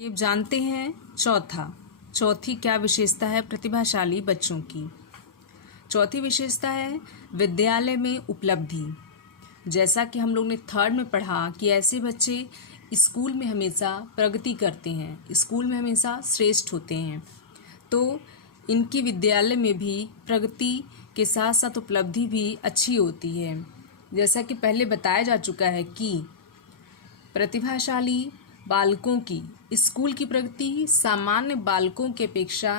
ये जानते हैं चौथी क्या विशेषता है प्रतिभाशाली बच्चों की। चौथी विशेषता है विद्यालय में उपलब्धि। जैसा कि हम लोग ने थर्ड में पढ़ा कि ऐसे बच्चे स्कूल में हमेशा प्रगति करते हैं, स्कूल में हमेशा श्रेष्ठ होते हैं, तो इनकी विद्यालय में भी प्रगति के साथ साथ उपलब्धि भी अच्छी होती है। जैसा कि पहले बताया जा चुका है कि प्रतिभाशाली बालकों की स्कूल की प्रगति सामान्य बालकों की अपेक्षा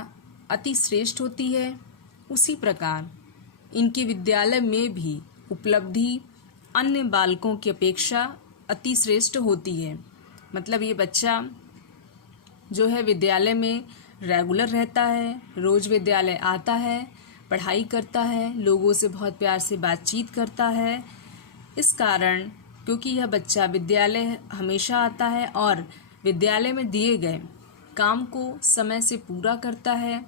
अति श्रेष्ठ होती है, उसी प्रकार इनके विद्यालय में भी उपलब्धि अन्य बालकों की अपेक्षा अति श्रेष्ठ होती है। मतलब ये बच्चा जो है विद्यालय में रेगुलर रहता है, रोज़ विद्यालय आता है, पढ़ाई करता है, लोगों से बहुत प्यार से बातचीत करता है। इस कारण क्योंकि यह बच्चा विद्यालय हमेशा आता है और विद्यालय में दिए गए काम को समय से पूरा करता है,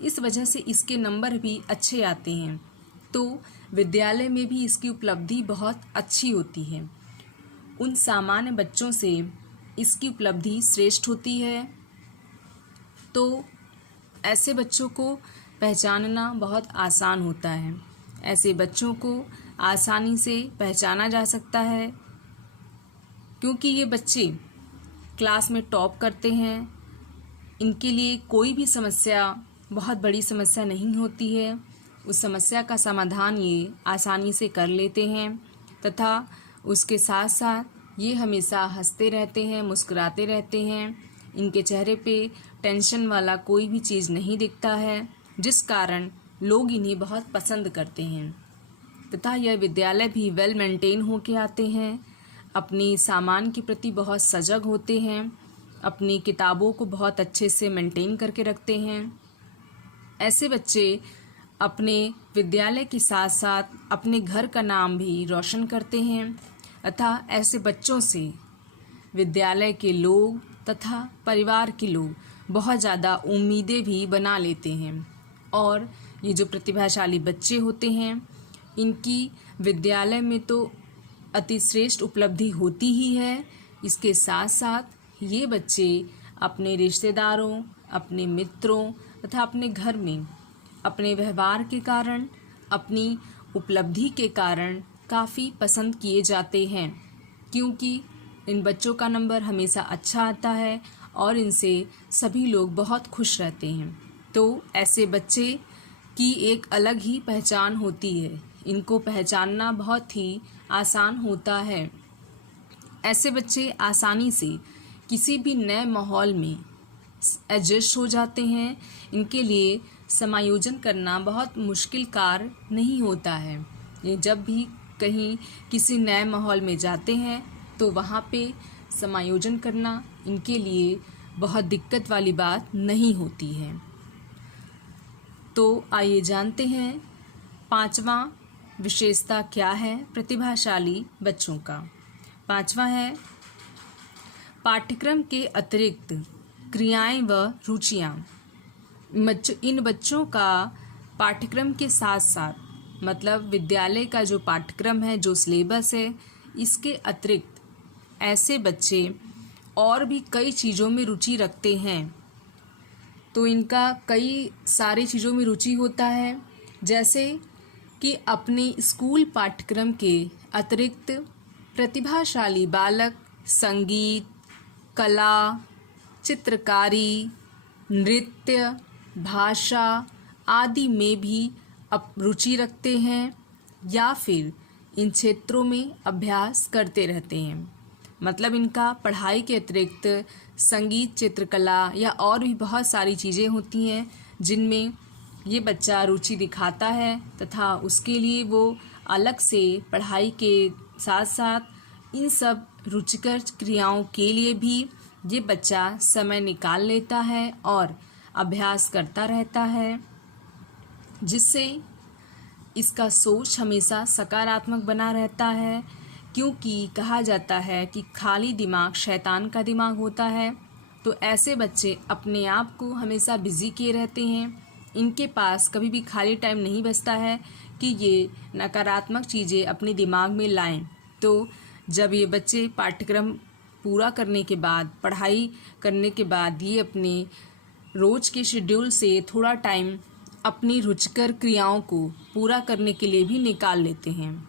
इस वजह से इसके नंबर भी अच्छे आते हैं, तो विद्यालय में भी इसकी उपलब्धि बहुत अच्छी होती है। उन सामान्य बच्चों से इसकी उपलब्धि श्रेष्ठ होती है। तो ऐसे बच्चों को पहचानना बहुत आसान होता है। ऐसे बच्चों को आसानी से पहचाना जा सकता है क्योंकि ये बच्चे क्लास में टॉप करते हैं। इनके लिए कोई भी समस्या बहुत बड़ी समस्या नहीं होती है, उस समस्या का समाधान ये आसानी से कर लेते हैं तथा उसके साथ साथ ये हमेशा हंसते रहते हैं, मुस्कुराते रहते हैं। इनके चेहरे पे टेंशन वाला कोई भी चीज़ नहीं दिखता है, जिस कारण लोग इन्हें बहुत पसंद करते हैं तथा यह विद्यालय भी वेल मेंटेन होके आते हैं। अपनी सामान के प्रति बहुत सजग होते हैं, अपनी किताबों को बहुत अच्छे से मेंटेन करके रखते हैं। ऐसे बच्चे अपने विद्यालय के साथ साथ अपने घर का नाम भी रोशन करते हैं तथा ऐसे बच्चों से विद्यालय के लोग तथा परिवार के लोग बहुत ज़्यादा उम्मीदें भी बना लेते हैं। और ये जो प्रतिभाशाली बच्चे होते हैं, इनकी विद्यालय में तो अति श्रेष्ठ उपलब्धि होती ही है, इसके साथ साथ ये बच्चे अपने रिश्तेदारों, अपने मित्रों तथा अपने घर में अपने व्यवहार के कारण, अपनी उपलब्धि के कारण काफ़ी पसंद किए जाते हैं, क्योंकि इन बच्चों का नंबर हमेशा अच्छा आता है और इनसे सभी लोग बहुत खुश रहते हैं। तो ऐसे बच्चे की एक अलग ही पहचान होती है, इनको पहचानना बहुत ही आसान होता है। ऐसे बच्चे आसानी से किसी भी नए माहौल में एडजस्ट हो जाते हैं। इनके लिए समायोजन करना बहुत मुश्किल कार्य नहीं होता है। ये जब भी कहीं किसी नए माहौल में जाते हैं तो वहाँ पे समायोजन करना इनके लिए बहुत दिक्कत वाली बात नहीं होती है। तो आइए जानते हैं पांचवा विशेषता क्या है प्रतिभाशाली बच्चों का। पांचवा है पाठ्यक्रम के अतिरिक्त क्रियाएं व रुचियां। इन बच्चों का पाठ्यक्रम के साथ साथ मतलब विद्यालय का जो पाठ्यक्रम है, जो सिलेबस है, इसके अतिरिक्त ऐसे बच्चे और भी कई चीज़ों में रुचि रखते हैं। तो इनका कई सारी चीज़ों में रुचि होता है, जैसे कि अपने स्कूल पाठ्यक्रम के अतिरिक्त प्रतिभाशाली बालक संगीत, कला, चित्रकारी, नृत्य, भाषा आदि में भी रुचि रखते हैं या फिर इन क्षेत्रों में अभ्यास करते रहते हैं। मतलब इनका पढ़ाई के अतिरिक्त संगीत, चित्रकला या और भी बहुत सारी चीज़ें होती हैं जिनमें ये बच्चा रुचि दिखाता है तथा उसके लिए वो अलग से पढ़ाई के साथ साथ इन सब रुचिकर क्रियाओं के लिए भी ये बच्चा समय निकाल लेता है और अभ्यास करता रहता है, जिससे इसका सोच हमेशा सकारात्मक बना रहता है। क्योंकि कहा जाता है कि खाली दिमाग शैतान का दिमाग होता है। तो ऐसे बच्चे अपने आप को हमेशा बिजी किए रहते हैं, इनके पास कभी भी खाली टाइम नहीं बचता है कि ये नकारात्मक चीज़ें अपने दिमाग में लाएं। तो जब ये बच्चे पाठ्यक्रम पूरा करने के बाद, पढ़ाई करने के बाद ये अपने रोज के शेड्यूल से थोड़ा टाइम अपनी रुचिकर क्रियाओं को पूरा करने के लिए भी निकाल लेते हैं,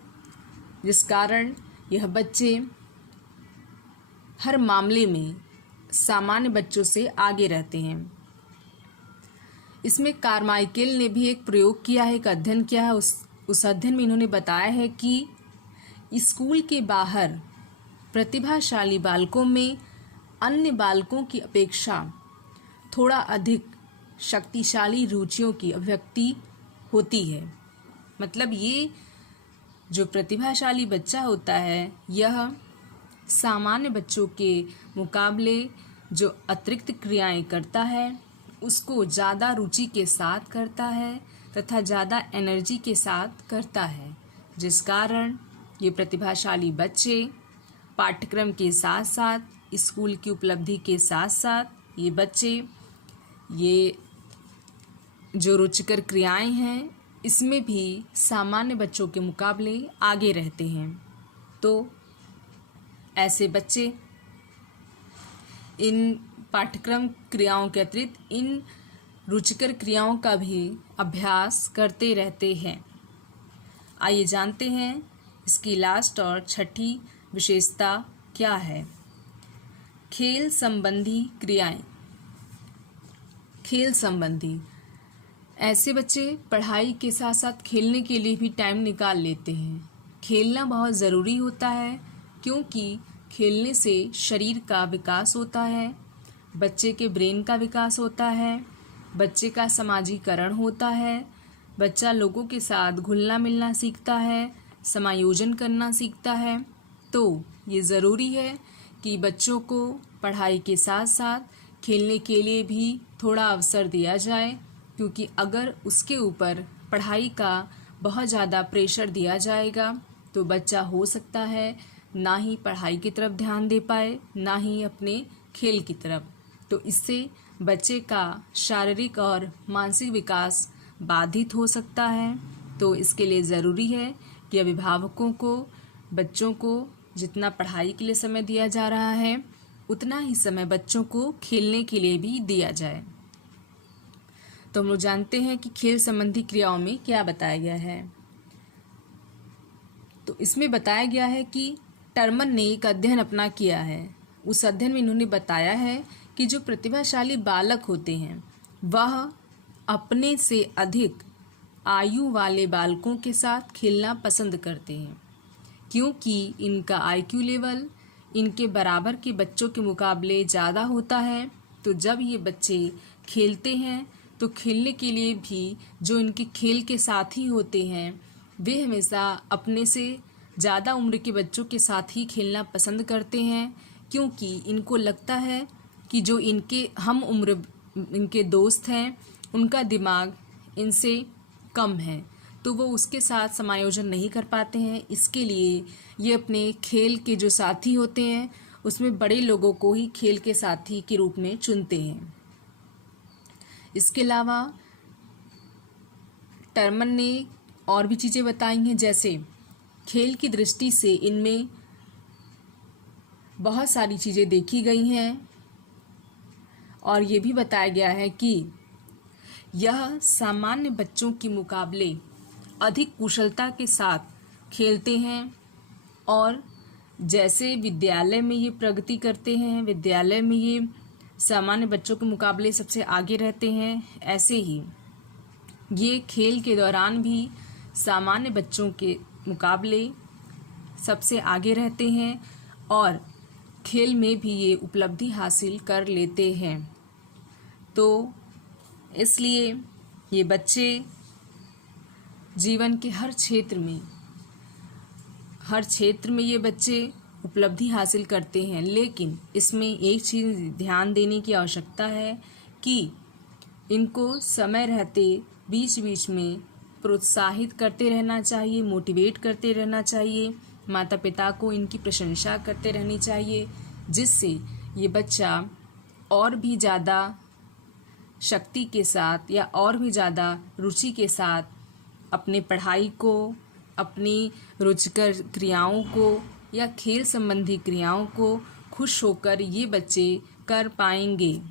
जिस कारण यह बच्चे हर मामले में सामान्य बच्चों से आगे रहते हैं। इसमें कारमाइकेल ने भी एक प्रयोग किया है, एक अध्ययन किया है। उस अध्ययन में इन्होंने बताया है कि स्कूल के बाहर प्रतिभाशाली बालकों में अन्य बालकों की अपेक्षा थोड़ा अधिक शक्तिशाली रुचियों की अभिव्यक्ति होती है। मतलब ये जो प्रतिभाशाली बच्चा होता है यह सामान्य बच्चों के मुकाबले जो अतिरिक्त क्रियाएं करता है उसको ज़्यादा रुचि के साथ करता है तथा ज़्यादा एनर्जी के साथ करता है, जिस कारण ये प्रतिभाशाली बच्चे पाठ्यक्रम के साथ साथ स्कूल की उपलब्धि के साथ साथ ये बच्चे ये जो रुचिकर क्रियाएं हैं इसमें भी सामान्य बच्चों के मुकाबले आगे रहते हैं। तो ऐसे बच्चे इन पाठ्यक्रम क्रियाओं के अतिरिक्त इन रुचिकर क्रियाओं का भी अभ्यास करते रहते हैं। आइए जानते हैं इसकी लास्ट और छठी विशेषता क्या है। खेल संबंधी क्रियाएं। खेल संबंधी, ऐसे बच्चे पढ़ाई के साथ साथ खेलने के लिए भी टाइम निकाल लेते हैं। खेलना बहुत ज़रूरी होता है क्योंकि खेलने से शरीर का विकास होता है, बच्चे के ब्रेन का विकास होता है, बच्चे का समाजीकरण होता है, बच्चा लोगों के साथ घुलना मिलना सीखता है, समायोजन करना सीखता है। तो ये ज़रूरी है कि बच्चों को पढ़ाई के साथ साथ खेलने के लिए भी थोड़ा अवसर दिया जाए, क्योंकि अगर उसके ऊपर पढ़ाई का बहुत ज़्यादा प्रेशर दिया जाएगा तो बच्चा हो सकता है ना ही पढ़ाई की तरफ ध्यान दे पाए ना ही अपने खेल की तरफ। तो इससे बच्चे का शारीरिक और मानसिक विकास बाधित हो सकता है। तो इसके लिए ज़रूरी है कि अभिभावकों को बच्चों को जितना पढ़ाई के लिए समय दिया जा रहा है उतना ही समय बच्चों को खेलने के लिए भी दिया जाए। तो हम लोग जानते हैं कि खेल संबंधी क्रियाओं में क्या बताया गया है। तो इसमें बताया गया है कि टर्मन ने एक अध्ययन अपना किया है। उस अध्ययन में इन्होंने बताया है कि जो प्रतिभाशाली बालक होते हैं वह अपने से अधिक आयु वाले बालकों के साथ खेलना पसंद करते हैं, क्योंकि इनका आईक्यू लेवल इनके बराबर के बच्चों के मुकाबले ज़्यादा होता है। तो जब ये बच्चे खेलते हैं तो खेलने के लिए भी जो इनके खेल के साथी होते हैं वे हमेशा अपने से ज़्यादा उम्र के बच्चों के साथ ही खेलना पसंद करते हैं, क्योंकि इनको लगता है कि जो इनके हम उम्र इनके दोस्त हैं उनका दिमाग इनसे कम है, तो वो उसके साथ समायोजन नहीं कर पाते हैं। इसके लिए ये अपने खेल के जो साथी होते हैं उसमें बड़े लोगों को ही खेल के साथी के रूप में चुनते हैं। इसके अलावा टर्मन ने और भी चीज़ें बताई हैं, जैसे खेल की दृष्टि से इनमें बहुत सारी चीज़ें देखी गई हैं और ये भी बताया गया है कि यह सामान्य बच्चों के मुकाबले अधिक कुशलता के साथ खेलते हैं और जैसे विद्यालय में ये प्रगति करते हैं, विद्यालय में ये सामान्य बच्चों के मुकाबले सबसे आगे रहते हैं, ऐसे ही ये खेल के दौरान भी सामान्य बच्चों के मुकाबले सबसे आगे रहते हैं और खेल में भी ये उपलब्धि हासिल कर लेते हैं। तो इसलिए ये बच्चे जीवन के हर क्षेत्र में ये बच्चे उपलब्धि हासिल करते हैं। लेकिन इसमें एक चीज़ ध्यान देने की आवश्यकता है कि इनको समय रहते बीच बीच में प्रोत्साहित करते रहना चाहिए, मोटिवेट करते रहना चाहिए, माता पिता को इनकी प्रशंसा करते रहनी चाहिए, जिससे ये बच्चा और भी ज़्यादा शक्ति के साथ या और भी ज़्यादा रुचि के साथ अपने पढ़ाई को, अपनी रुचिकर क्रियाओं को या खेल संबंधी क्रियाओं को खुश होकर ये बच्चे कर पाएंगे।